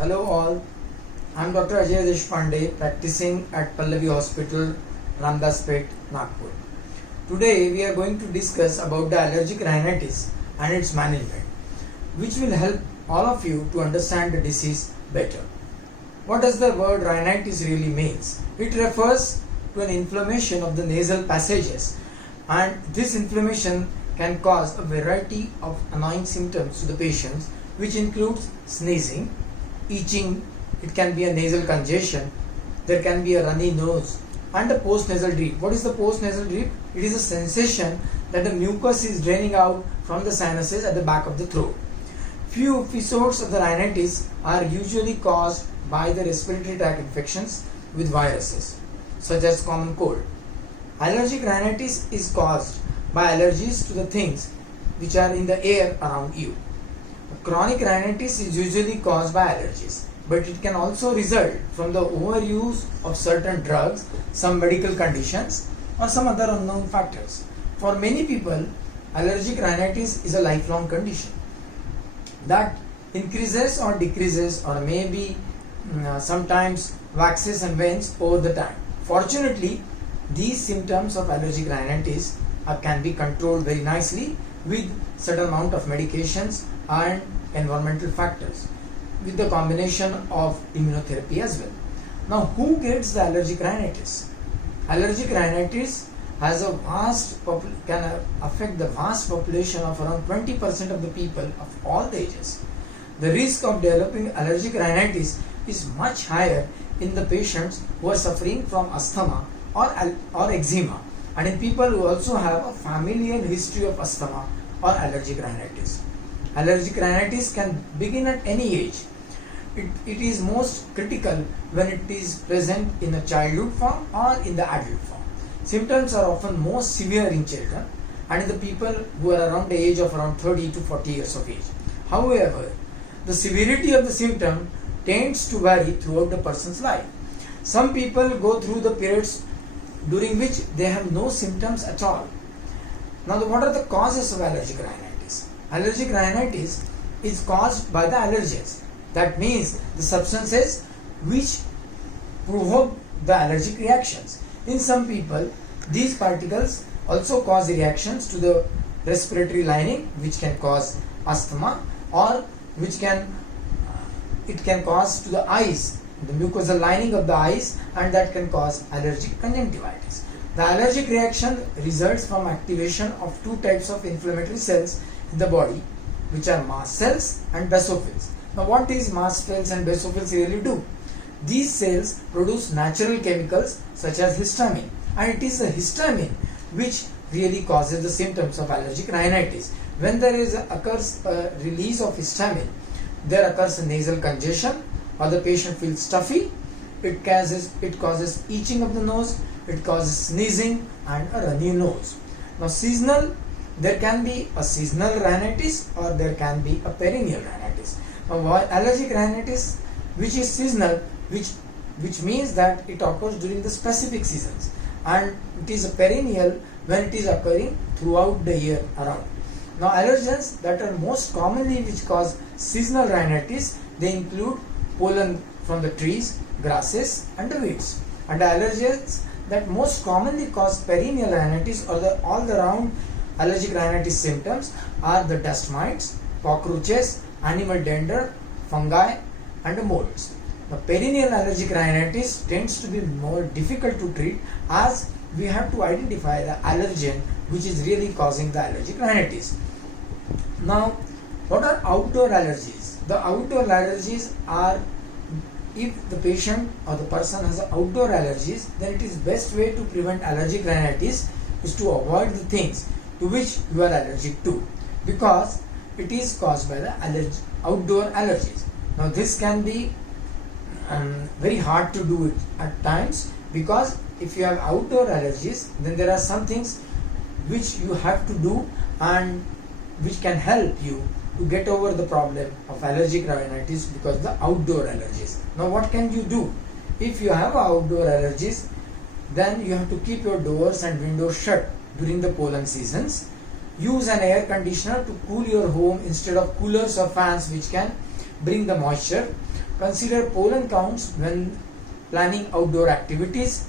Hello all, I'm Dr. Ajay Deshpande, practicing at Pallavi Hospital, Ramdaspet, Nagpur. Today we are going to discuss about the allergic rhinitis and its management, which will help all of you to understand the disease better. What does the word rhinitis really means? It refers to an inflammation of the nasal passages, and this inflammation can cause a variety of annoying symptoms to the patients, which includes sneezing, itching, it can be a nasal congestion, there can be a runny nose, and a postnasal drip. What is the postnasal drip? It is a sensation that the mucus is draining out from the sinuses at the back of the throat. Few episodes of the rhinitis are usually caused by the respiratory tract infections with viruses, such as common cold. Allergic rhinitis is caused by allergies to the things which are in the air around you. Chronic rhinitis is usually caused by allergies, but it can also result from the overuse of certain drugs, some medical conditions, or some other unknown factors. For many people, allergic rhinitis is a lifelong condition that increases or decreases or maybe sometimes waxes and wanes over the time. Fortunately, these symptoms of allergic rhinitis can be controlled very nicely with certain amount of medications and environmental factors, with the combination of immunotherapy as well. Now, who gets the allergic rhinitis? Allergic rhinitis has a can affect the vast population of around 20% of the people of all the ages. The risk of developing allergic rhinitis is much higher in the patients who are suffering from asthma or eczema, and in people who also have a familial history of asthma or allergic rhinitis. Allergic rhinitis can begin at any age. It is most critical when it is present in a childhood form or in the adult form. Symptoms are often most severe in children and in the people who are around the age of around 30 to 40 years of age. However, the severity of the symptom tends to vary throughout the person's life. Some people go through the periods during which they have no symptoms at all. Now, what are the causes of allergic rhinitis? Allergic rhinitis is caused by the allergens. That means the substances which provoke the allergic reactions. In some people, these particles also cause reactions to the respiratory lining, which can cause asthma, or it can cause to the eyes, the mucosal lining of the eyes, and that can cause allergic conjunctivitis. The allergic reaction results from activation of two types of inflammatory cells in the body, which are mast cells and basophils. Now, what these mast cells and basophils really do? These cells produce natural chemicals such as histamine, and it is the histamine which really causes the symptoms of allergic rhinitis. When there occurs a release of histamine, there occurs a nasal congestion, or the patient feels stuffy. It causes itching of the nose, it causes sneezing and a runny nose. Now, there can be a seasonal rhinitis or there can be a perennial rhinitis. Now, allergic rhinitis, which is seasonal, which means that it occurs during the specific seasons, and it is a perennial when it is occurring throughout the year around. Now, allergens that are most commonly which cause seasonal rhinitis, they include pollen from the trees, grasses and the weeds. And the allergens that most commonly cause perennial rhinitis or the all-around allergic rhinitis symptoms are the dust mites, cockroaches, animal dander, fungi and the molds. The perennial allergic rhinitis tends to be more difficult to treat, as we have to identify the allergen which is really causing the allergic rhinitis. Now, what are outdoor allergies? The outdoor allergies are, if the patient or the person has outdoor allergies, then it is best way to prevent allergic rhinitis is to avoid the things to which you are allergic to, because it is caused by the outdoor allergies. Now, this can be very hard to do it at times, because if you have outdoor allergies, then there are some things which you have to do and which can help you to get over the problem of allergic rhinitis because of the outdoor allergies. Now, what can you do? If you have outdoor allergies, then you have to keep your doors and windows shut during the pollen seasons. Use an air conditioner to cool your home instead of coolers or fans which can bring the moisture. Consider pollen counts when planning outdoor activities,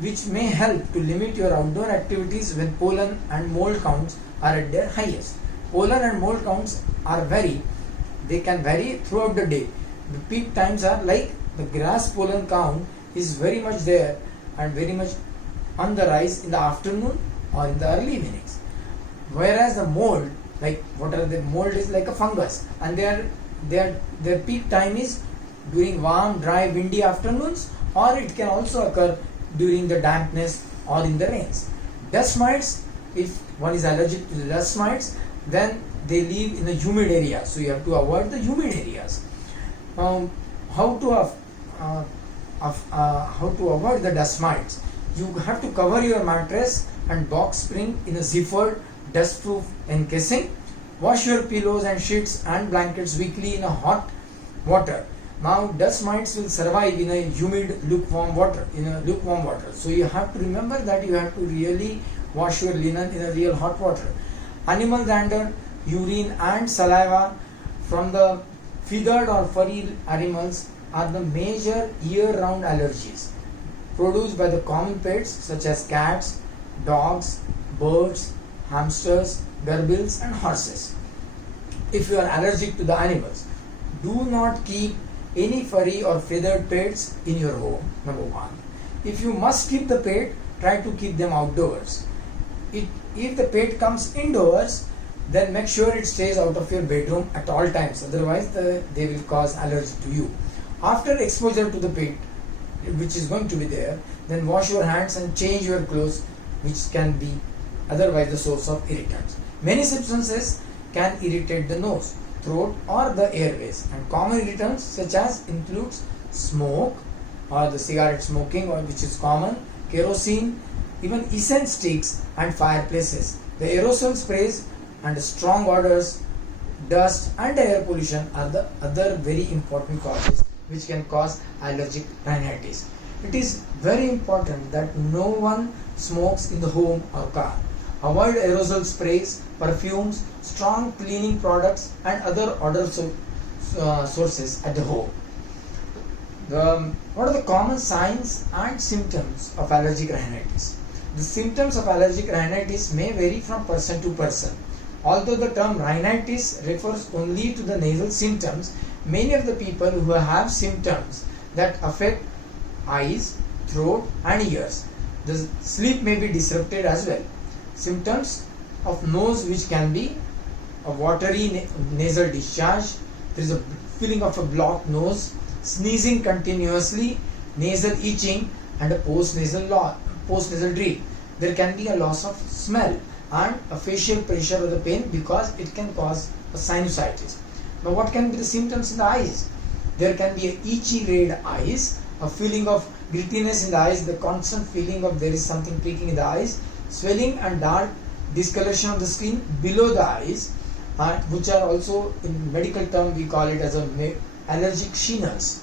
which may help to limit your outdoor activities when pollen and mold counts are at their highest. Pollen and mold counts they can vary throughout the day. The peak times are like the grass pollen count is very much there and very much on the rise in the afternoon or in the early evenings. Whereas the mold, mold is like a fungus, and their peak time is during warm, dry, windy afternoons, or it can also occur during the dampness or in the rains. Dust mites, if one is allergic to the dust mites, then they live in a humid area, so you have to avoid the humid areas. How to avoid the dust mites? You have to cover your mattress and box spring in a zippered, dust-proof encasing. Wash your pillows and sheets and blankets weekly in a hot water. Now, dust mites will survive in a humid, lukewarm water. So you have to remember that you have to really wash your linen in a real hot water. Animal dander, urine and saliva from the feathered or furry animals are the major year-round allergies produced by the common pets such as cats, dogs, birds, hamsters, gerbils and horses. If you are allergic to the animals, do not keep any furry or feathered pets in your home, number one. If you must keep the pet, try to keep them outdoors. If the pet comes indoors, then make sure it stays out of your bedroom at all times, otherwise they will cause allergy to you. After exposure to the pet, which is going to be there, then wash your hands and change your clothes, which can be otherwise the source of irritants. Many substances can irritate the nose, throat or the airways, and common irritants such as includes smoke or the cigarette smoking, or which is common, kerosene, even incense sticks and fireplaces. The aerosol sprays and strong odors, dust and air pollution are the other very important causes which can cause allergic rhinitis. It is very important that no one smokes in the home or car. Avoid aerosol sprays, perfumes, strong cleaning products and other odor sources at the home. What are the common signs and symptoms of allergic rhinitis? The symptoms of allergic rhinitis may vary from person to person. Although the term rhinitis refers only to the nasal symptoms, many of the people who have symptoms that affect eyes, throat and ears. The sleep may be disrupted as well. Symptoms of nose, which can be a watery nasal discharge, there is a feeling of a blocked nose, sneezing continuously, nasal itching and a post-nasal drip. There can be a loss of smell and a facial pressure or the pain because it can cause a sinusitis. Now, what can be the symptoms in the eyes? There can be a itchy red eyes, a feeling of grittiness in the eyes, the constant feeling of there is something pricking in the eyes, swelling and dark discoloration of the skin below the eyes, which are also in medical term we call it as a allergic shingles,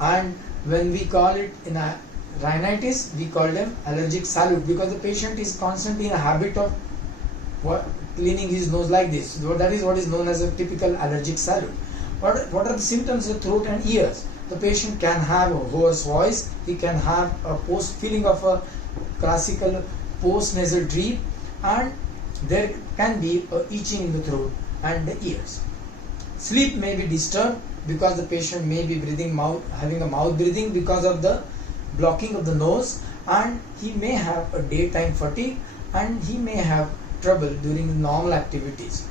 and when we call it in a rhinitis we call them allergic salute, because the patient is constantly in a habit of cleaning his nose like this. So that is what is known as a typical allergic salute. What are the symptoms of the throat and ears? The patient can have a hoarse voice, he can have a feeling of a classical post-nasal drip, and there can be a itching in the throat and the ears. Sleep may be disturbed because the patient may be having a mouth breathing because of the blocking of the nose, and he may have a daytime fatigue and he may have trouble during normal activities.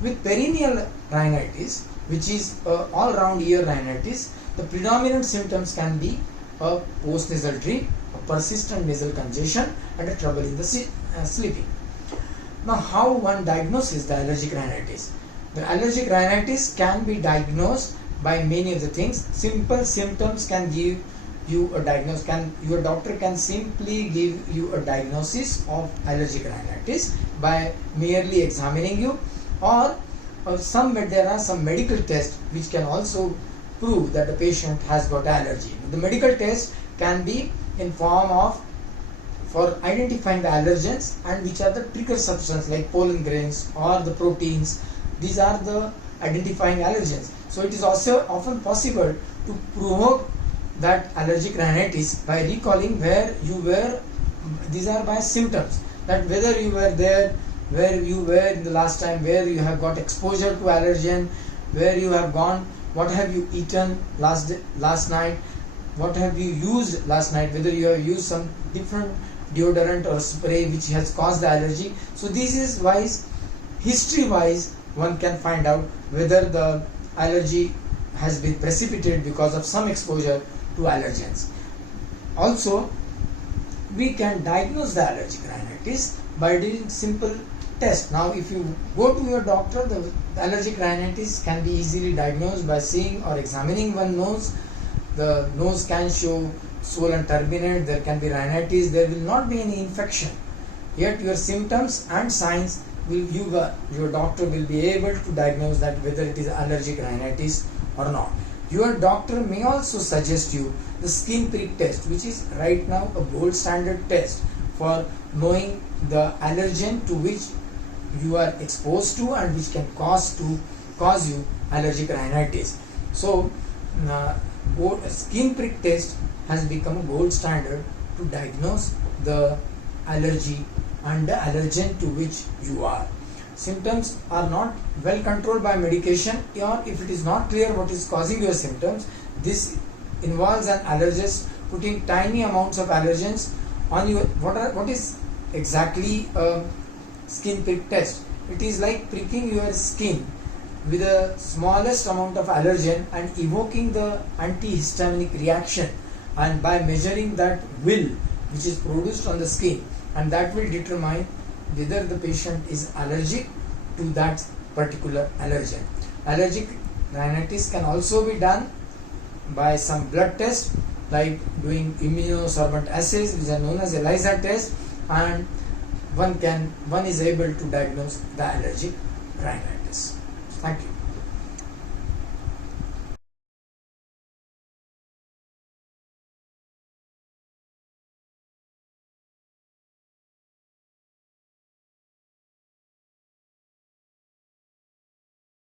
With perennial rhinitis, which is all-round ear rhinitis, the predominant symptoms can be a post-nasal drip, a persistent nasal congestion and a trouble in the sleeping. Now, how one diagnoses the allergic rhinitis? The allergic rhinitis can be diagnosed by many of the things. Simple symptoms can give you a diagnosis. Your doctor can simply give you a diagnosis of allergic rhinitis by merely examining you, or there are some medical tests which can also prove that the patient has got allergy. The medical test can be in form of for identifying the allergens and which are the trigger substances like pollen grains or the proteins. These are the identifying allergens. So it is also often possible to provoke that allergic rhinitis by recalling where you were. These are by symptoms, that whether you were there, where you were in the last time, where you have got exposure to allergen, where you have gone, what have you eaten last night, what have you used last night, whether you have used some different deodorant or spray which has caused the allergy. So this is wise, history wise, one can find out whether the allergy has been precipitated because of some exposure to allergens. Also, we can diagnose the allergic rhinitis by doing simple test. Now if you go to your doctor, the allergic rhinitis can be easily diagnosed by seeing or examining one nose. The nose can show swollen turbinate, there can be rhinitis, there will not be any infection, yet your symptoms and signs will your doctor will be able to diagnose that whether it is allergic rhinitis or not. Your doctor may also suggest you the skin prick test, which is right now a gold standard test for knowing the allergen to which you are exposed to and which can cause you allergic rhinitis. So skin prick test has become a gold standard to diagnose the allergy and the allergen to which you are. Symptoms are not well controlled by medication, or if it is not clear what is causing your symptoms, this involves an allergist putting tiny amounts of allergens on your. What is exactly a skin prick test? It is like pricking your skin with the smallest amount of allergen and evoking the antihistaminic reaction, and by measuring that will which is produced on the skin, and that will determine whether the patient is allergic to that particular allergen. Allergic rhinitis can also be done by some blood test, like doing immunosorbent assays which are known as ELISA test, and one is able to diagnose the allergic rhinitis. Thank you.